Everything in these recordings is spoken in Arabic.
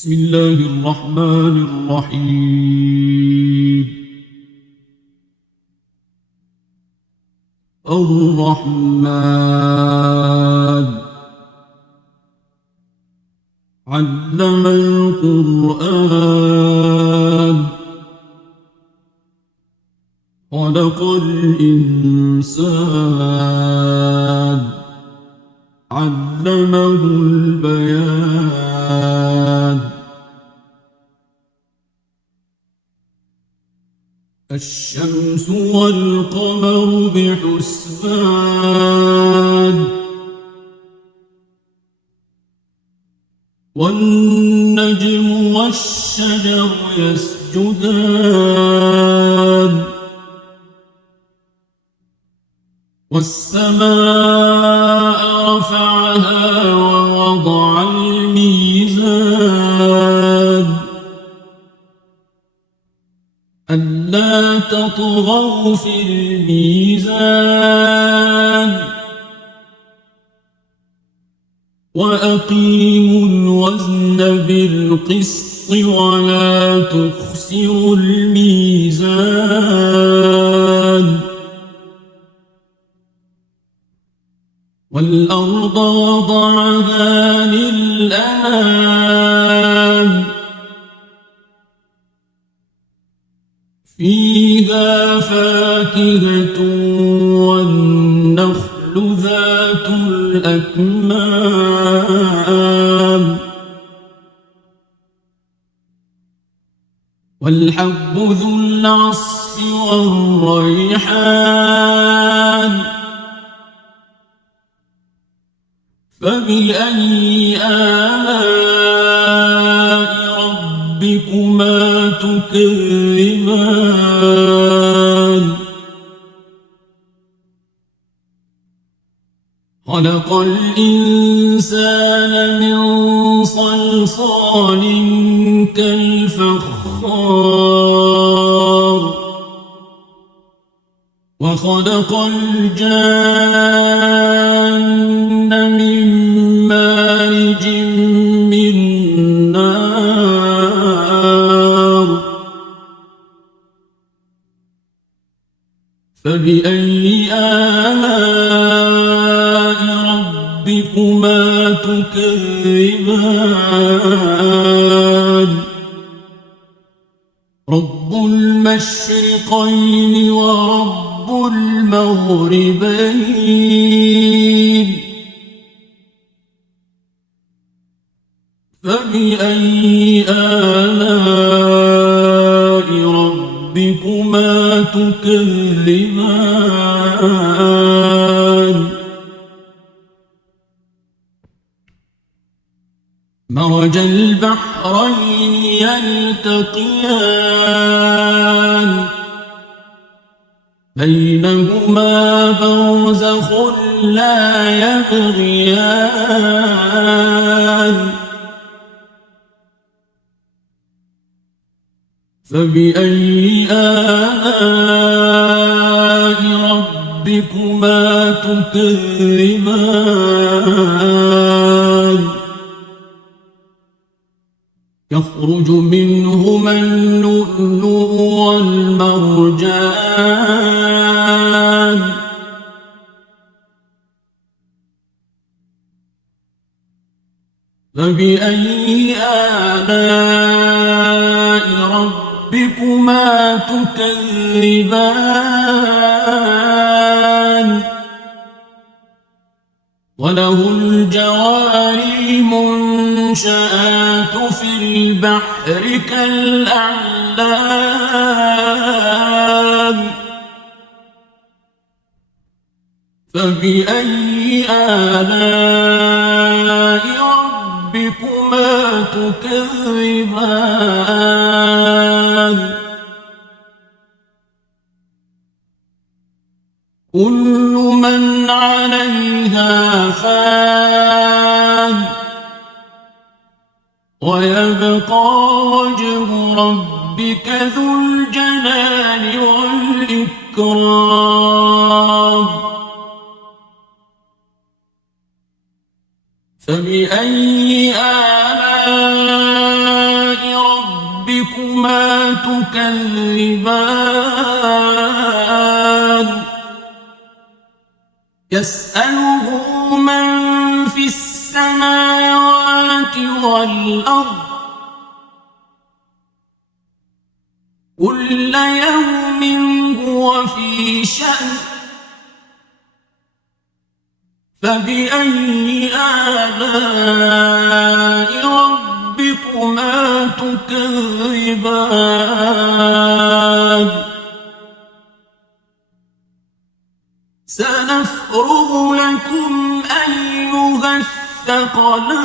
بسم الله الرحمن الرحيم. الرحمن علم القرآن خلق الإنسان علمه البيان. الشمس والقمر بحسبان والنجم والشجر يسجدان والسماء رفعها ووضع الميزان ألا تطغوا في الميزان وأقيموا الوزن بالقسط ولا تخسروا الميزان والأرض وضعها للأنام فيها فاكهة والنخل ذات الأكمام والحب ذو العصف والريحان فبأي آلاء ربكما تكذبان خلق الإنسان من صلصال كالفخار وخلق الجان من مارج من نار فبأي آلاء ربكما تكذبان رب المشرقين ورب المغربين فبأي آلاء ربكما تكذبان مرج البحرين يلتقيان بينهما برزخ لا يبغيان فبأي آلاء ربكما تكذبان يخرج منهما اللؤلؤ والمرجان فبأي آلاء ربكما تكذبان وله الجوار المنشآت في البحر كالأعلام فبأي آلاء ربكما تكذبان كل من عليها فان ويبقى وجه ربك ذو الجلال والإكرام فبأي آلاء ربكما تكذبان يسأله من في السماوات والأرض كل يوم هو في شأن فبأي آلاء ربكما تكذبان سنفرغ لكم أيها الثقلان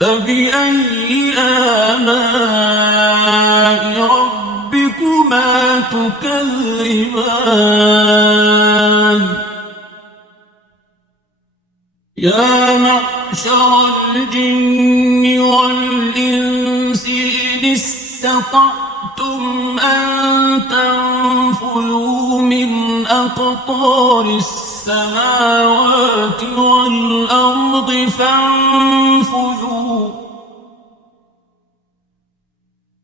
فبأي آلاء ربكما تكذبان يا معشر الجن والإنس إن استطعتم أن تنفذوا من أقطار السماوات والأرض فانفذوا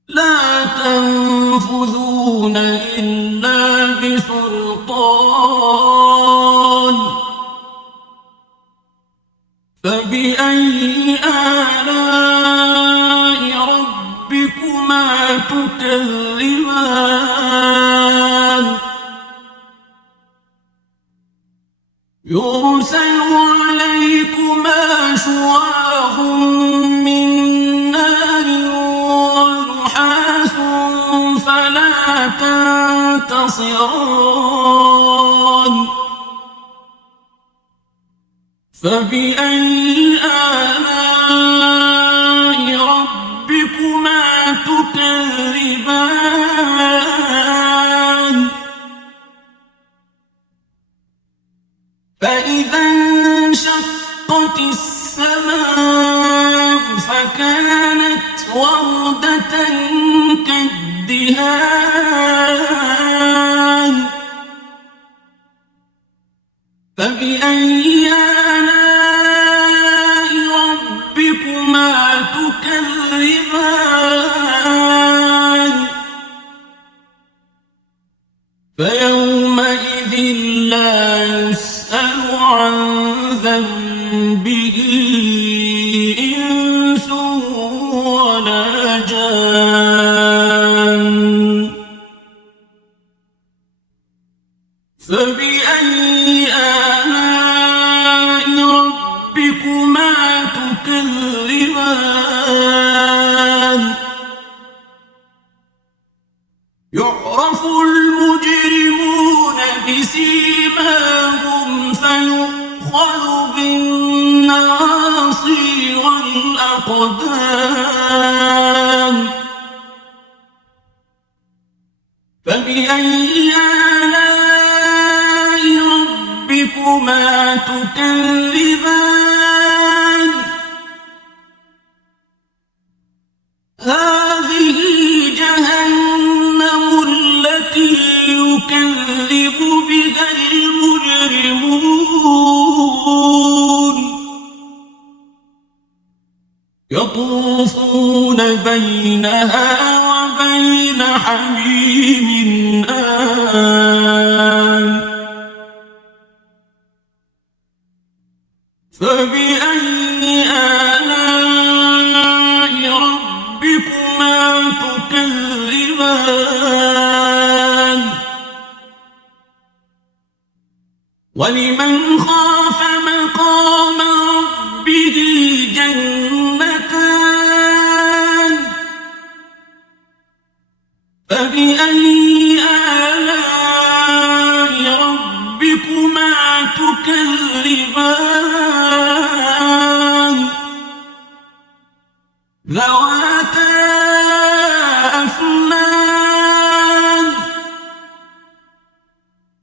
لا تنفذون إلا بسلطان فبأي آلاء ربكما تكذبان يرسل عليكما شواظ من نار ونحاس فلا تنتصران فبأي آلاء ربكما تكذبان فإذا انشقت السماء فكانت وردة كالدهان فبأي آلاء ربكما تكذبان فيومئذ لا يسأل عن ذنبه إنس ولا جان فبأي آلاء ربكما تكذبان يعرف المجرمون بسيماهم فيؤخذ بالنواصي والأقدام فبأي آلاء ربكما تكذبان هذه جهنم التي يكذب بها المجرمون يطوفون بينها وبين حميم آن فبأي آلاء ربكما تكذبان ولمن خاف مقام ربه جنتان فبأي آلاء ربكما تكذبان ذواتا أفنان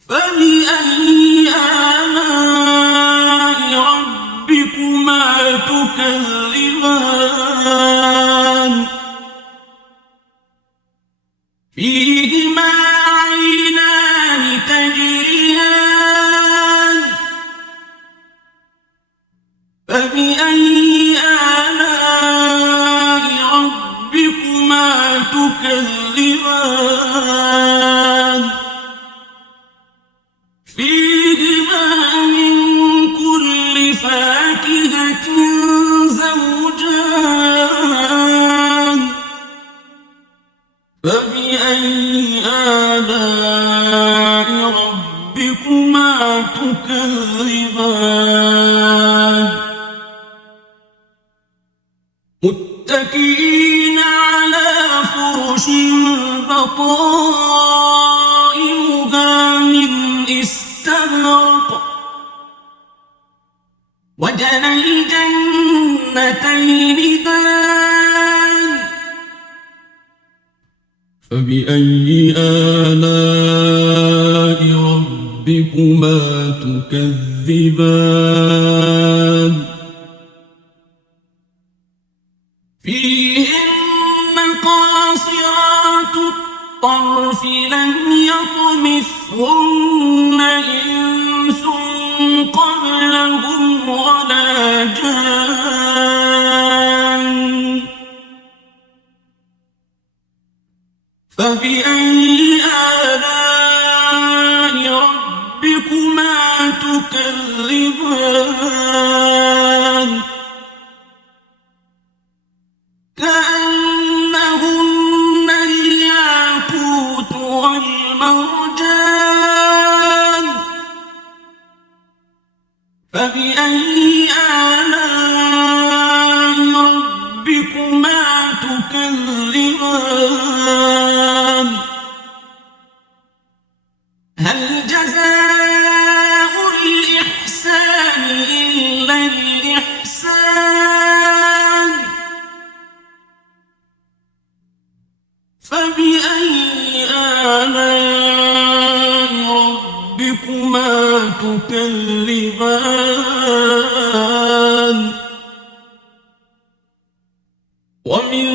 فبأي آلاء ربكما تكذبان فيهما عينان تجريان فبأي تكذبان فيهما من كل فاكهة زوجان فبأي آلاء ربكما تكذبان متكئين على فرش بطائنها من استبرق وجنى الجنتين دان فبأي آلاء ربكما تكذبان فيهن قاصرات الطرف لم يطمثهن إنس قبلهم ولا جان فبأي آلاء ربكما تكذبان كأنهن الياقوت والمرجان فبأي آلاء ربكما تكذبان هل جزاء الإحسان إلا الإحسان فبأي آلاء ربكما تكذبان ومن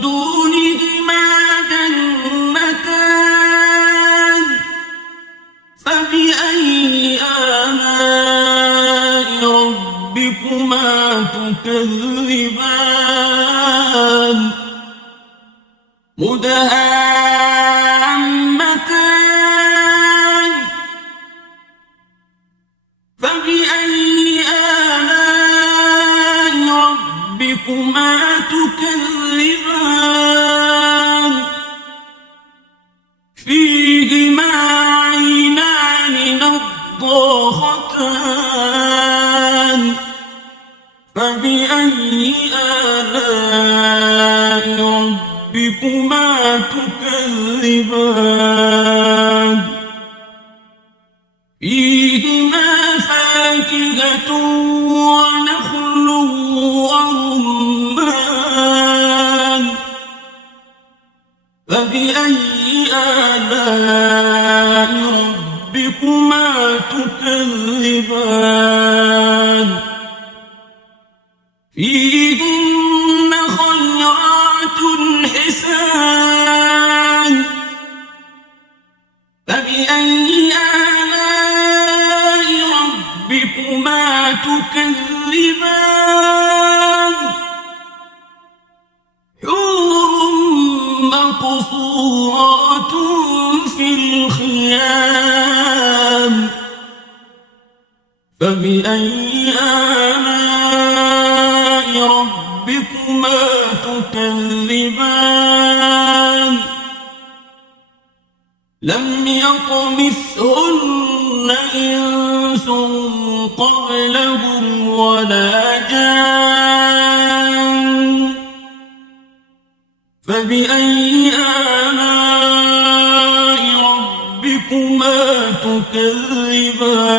دونهما جنتان فبأي آلاء ربكما تكذبان مدهامتان فبأي آلاء ربكما تكذبان فيهما عينان نضاختان فبأي آلاء ربكما تكذبان فيهما فاكهة ونخل ورمان فبأي آلاء ربكما تكذبان فيهن خيرات حسان فبأي آلاء ربكما تكذبان حور مقصورات في الخيام فبأي آلاء ربكما تكذبان لم يطمثهن إنس قبلهم ولا جان فبأي آلاء ربكما تكذبان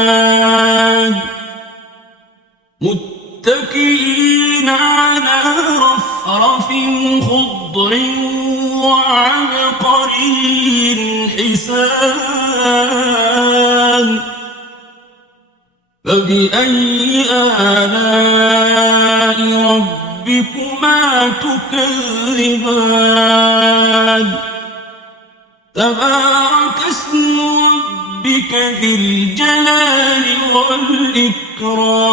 متكئين على رفرف خضر وعبقري حسان فبأي آلاء ربكما تكذبان تبارك اسم ربك ذي الجلال والإكرام